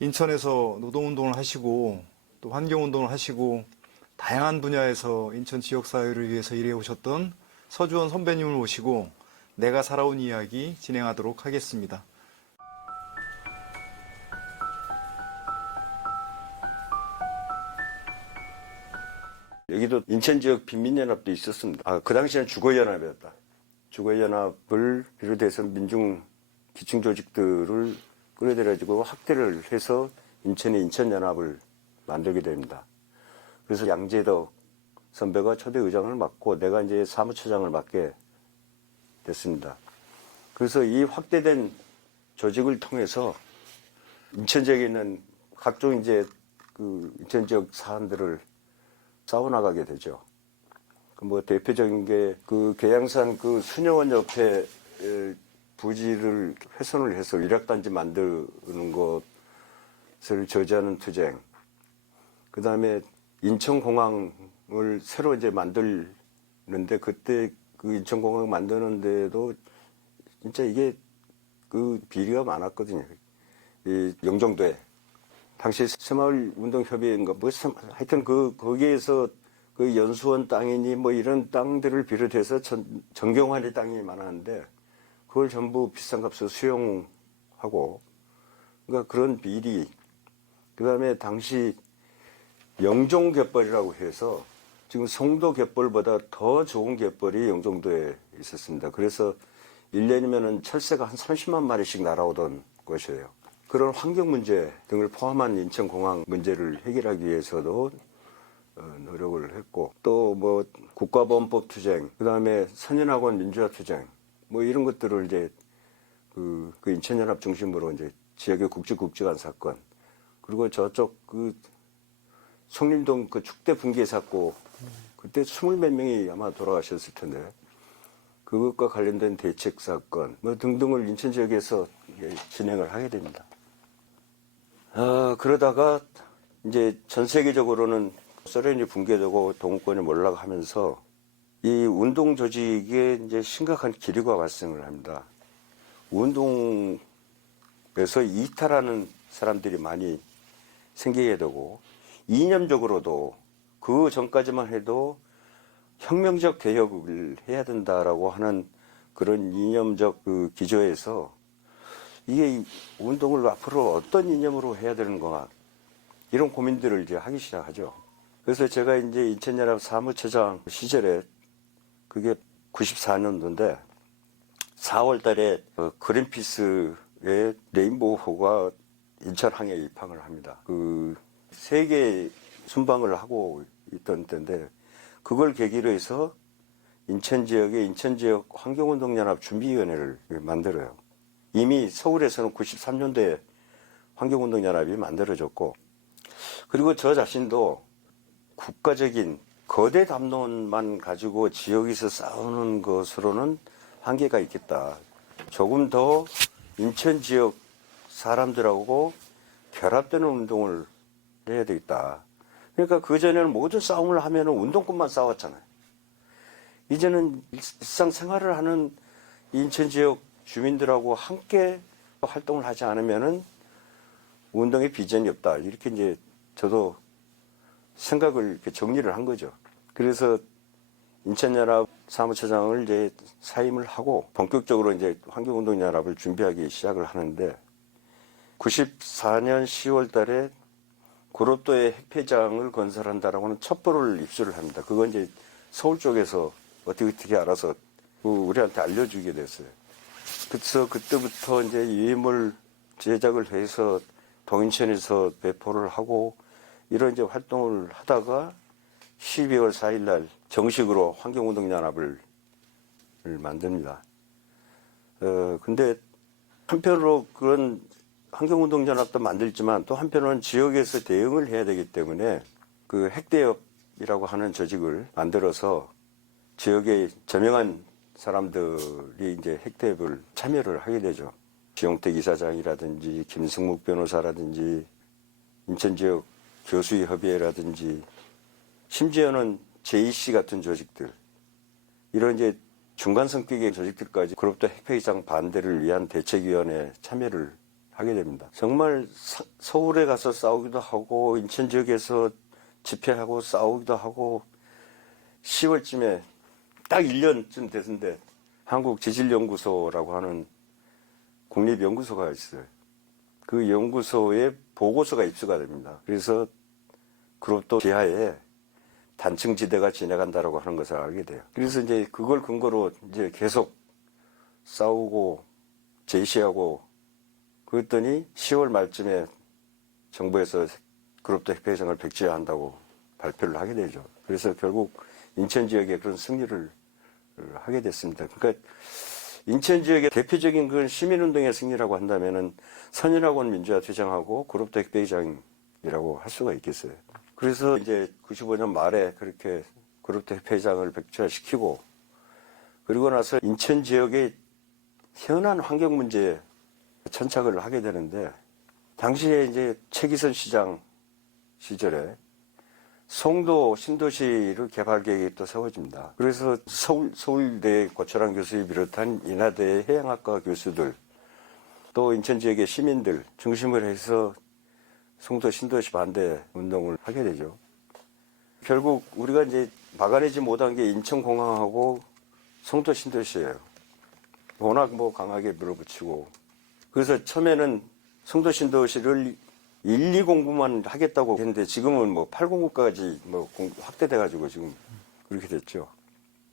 인천에서 노동운동을 하시고 또 환경운동을 하시고 다양한 분야에서 인천 지역사회를 위해서 일해 오셨던 서주원 선배님을 모시고 내가 살아온 이야기 진행하도록 하겠습니다. 여기도 인천 지역 빈민연합도 있었습니다. 그 당시에는 주거연합이었다. 주거연합을 비롯해서 민중 기층 조직들을 끌어들여가지고 확대를 해서 인천에 인천연합을 만들게 됩니다. 그래서 양재덕 선배가 초대 의장을 맡고 내가 이제 사무처장을 맡게 됐습니다. 그래서 이 확대된 조직을 통해서 인천 지역에 있는 각종 이제 그 인천 지역 사안들을 싸워나가게 되죠. 뭐 대표적인 게 그 계양산 그 수녀원 옆에 부지를 훼손을 해서 위락단지 만드는 것을 저지하는 투쟁. 그 다음에 인천공항을 새로 이제 만들는데 그때 그 인천공항 만드는데도 진짜 이게 그 비리가 많았거든요. 이 영종도에. 당시 새마을운동협의회인가 뭐 하여튼 거기에서 그 연수원 땅이니 뭐 이런 땅들을 비롯해서 정경환의 땅이 많았는데 그걸 전부 비싼 값으로 수용하고 그러니까 그런 비리 그다음에 당시 영종갯벌이라고 해서 지금 송도 갯벌보다 더 좋은 갯벌이 영종도에 있었습니다. 그래서 1년이면은 철새가 한 30만 마리씩 날아오던 곳이에요. 그런 환경 문제 등을 포함한 인천공항 문제를 해결하기 위해서도 노력을 했고 또 뭐 국가보안법 투쟁, 그다음에 선진학원 민주화 투쟁 뭐 이런 것들을 이제 그 인천연합 중심으로 이제 지역의 굵직굵직한 사건 그리고 저쪽 그 성림동 그 축대 붕괴 사건 그때 20몇 명이 아마 돌아가셨을 텐데 그것과 관련된 대책 사건 뭐 등등을 인천 지역에서 진행을 하게 됩니다. 그러다가 이제 전 세계적으로는 소련이 붕괴되고 동구권이 몰락하면서 이 운동 조직에 이제 심각한 기류가 발생을 합니다. 운동에서 이탈하는 사람들이 많이 생기게 되고 이념적으로도 그 전까지만 해도 혁명적 개혁을 해야 된다라고 하는 그런 이념적 그 기조에서 이게 운동을 앞으로 어떤 이념으로 해야 되는가 이런 고민들을 이제 하기 시작하죠. 그래서 제가 이제 인천연합 사무처장 시절에 그게 94년도인데 4월 달에 그린피스의 레인보우호가 인천항에 입항을 합니다. 그 세계 순방을 하고 있던 때인데 그걸 계기로 해서 인천 지역에 인천지역 환경운동연합 준비위원회를 만들어요. 이미 서울에서는 93년도에 환경운동연합이 만들어졌고 그리고 저 자신도 국가적인 거대 담론만 가지고 지역에서 싸우는 것으로는 한계가 있겠다. 조금 더 인천 지역 사람들하고 결합되는 운동을 해야 되겠다. 그러니까 그전에는 모든 싸움을 하면 운동권만 싸웠잖아요. 이제는 일상생활을 하는 인천 지역 주민들하고 함께 활동을 하지 않으면은 운동의 비전이 없다. 이렇게 이제 저도 생각을 이렇게 정리를 한 거죠. 그래서 인천연합 사무처장을 이제 사임을 하고 본격적으로 이제 환경운동연합을 준비하기 시작을 하는데 94년 10월 달에 구롭도에 핵폐장을 건설한다라고 하는 첩보를 입수를 합니다. 그건 이제 서울 쪽에서 어떻게 알아서 우리한테 알려주게 됐어요. 그래서 그때부터 이제 유해물 제작을 해서 동인천에서 배포를 하고 이런 이제 활동을 하다가 12월 4일 날 정식으로 환경운동연합을 만듭니다. 근데 한편으로 그런 환경운동연합도 만들지만 또 한편으로는 지역에서 대응을 해야 되기 때문에 그 핵대협이라고 하는 조직을 만들어서 지역의 저명한 사람들이 이제 핵대협을 참여를 하게 되죠. 지용택 이사장이라든지 김승묵 변호사라든지 인천지역 교수협의회라든지 심지어는 JC 같은 조직들 이런 이제 중간 성격의 조직들까지 그로부터 핵폐기장 반대를 위한 대책위원회에 참여를 하게 됩니다. 정말 서울에 가서 싸우기도 하고 인천 지역에서 집회하고 싸우기도 하고 10월쯤에 딱 1년쯤 됐는데 한국지질연구소라고 하는 국립연구소가 있어요. 그 연구소에 보고서가 입수가 됩니다. 그래서 그룹도 지하에 단층 지대가 지나간다라고 하는 것을 알게 돼요. 그래서 이제 그걸 근거로 이제 계속 싸우고 제시하고 그랬더니 10월 말쯤에 정부에서 그룹도 협회장을 백지화한다고 발표를 하게 되죠. 그래서 결국 인천 지역에 그런 승리를 하게 됐습니다. 그러니까 인천 지역의 대표적인 그런 시민운동의 승리라고 한다면은 선인학원 민주화 퇴장하고 그룹도 협회장이라고 할 수가 있겠어요. 그래서 이제 95년 말에 그렇게 그룹도 협회장을 백지화시키고 그리고 나서 인천 지역의 현안 환경 문제에 천착을 하게 되는데 당시에 이제 최기선 시장 시절에 송도 신도시를 개발 계획이 또 세워집니다. 그래서 서울대 고철환 교수를 비롯한 인하대 해양학과 교수들 또 인천 지역의 시민들 중심으로 해서 송도 신도시 반대 운동을 하게 되죠. 결국 우리가 이제 막아내지 못한 게 인천공항하고 송도 신도시예요. 워낙 뭐 강하게 밀어붙이고 그래서 처음에는 송도 신도시를 1, 2 공부만 하겠다고 했는데 지금은 뭐 8공부까지 뭐 확대돼가지고 지금 그렇게 됐죠.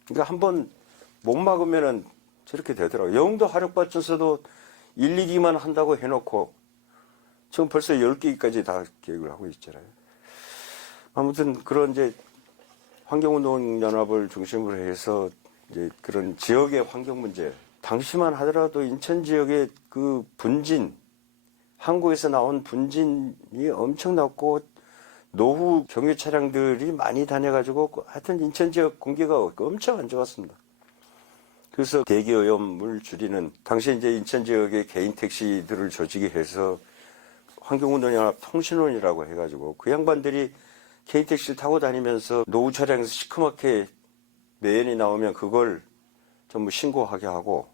그러니까 한번 못 막으면은 저렇게 되더라고요. 영도 화력발전소도 1, 2기만 한다고 해놓고 지금 벌써 10기까지 다 계획을 하고 있잖아요. 아무튼 그런 이제 환경운동연합을 중심으로 해서 이제 그런 지역의 환경 문제, 당시만 하더라도 인천 지역의 그 분진, 한국에서 나온 분진이 엄청났고 노후 경유 차량들이 많이 다녀가지고 하여튼 인천 지역 공기가 엄청 안 좋았습니다. 그래서 대기 오염을 줄이는 당시 이제 인천 지역의 개인 택시들을 조직해서 환경운동연합 통신원이라고 해가지고 그 양반들이 개인 택시를 타고 다니면서 노후 차량에서 시커멓게 매연이 나오면 그걸 전부 신고하게 하고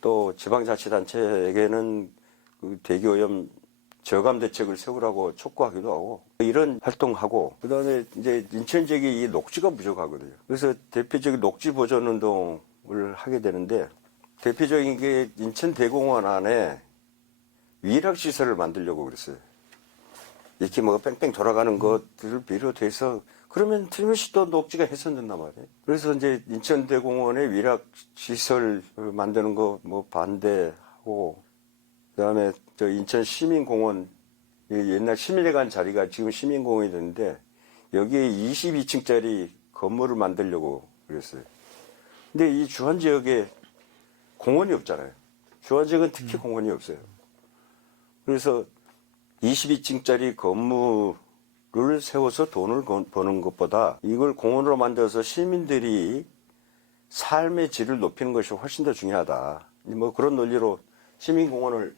또 지방자치단체에게는 그 대기오염 저감 대책을 세우라고 촉구하기도 하고 이런 활동하고 그다음에 이제 인천 지역에 이 녹지가 부족하거든요. 그래서 대표적인 녹지 보존 운동을 하게 되는데 대표적인 게 인천 대공원 안에 위락 시설을 만들려고 그랬어요. 이렇게 뭐 뺑뺑 돌아가는 것들을 비롯해서 그러면 틀림없이 또 녹지가 훼손된단 말이에요. 그래서 이제 인천 대공원에 위락 시설 만드는 거 뭐 반대하고 그다음에 저 인천 시민공원 옛날 시민회관 자리가 지금 시민공원이 됐는데 여기에 22층짜리 건물을 만들려고 그랬어요. 근데 이 주안 지역에 공원이 없잖아요. 주안 지역은 특히 공원이 없어요. 그래서 22층짜리 건물을 세워서 돈을 버는 것보다 이걸 공원으로 만들어서 시민들이 삶의 질을 높이는 것이 훨씬 더 중요하다. 뭐 그런 논리로 시민공원을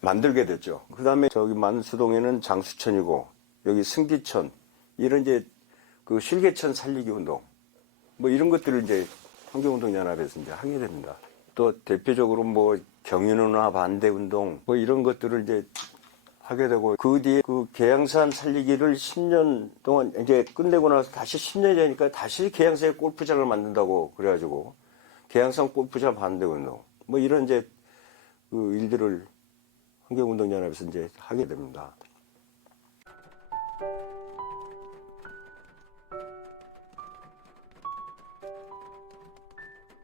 만들게 됐죠. 그 다음에 저기 만수동에는 장수천이고 여기 승기천 이런 이제 그 실개천 살리기 운동 뭐 이런 것들을 이제 환경운동연합에서 이제 하게 됩니다. 또 대표적으로 뭐 경인운하 반대 운동 뭐 이런 것들을 이제 하게 되고 그 뒤에 그 계양산 살리기를 10년 동안 이제 끝내고 나서 다시 10년이 되니까 다시 계양산에 골프장을 만든다고 그래가지고 계양산 골프장 반대 운동 뭐 이런 이제 그 일들을 환경운동연합에서 이제 하게 됩니다.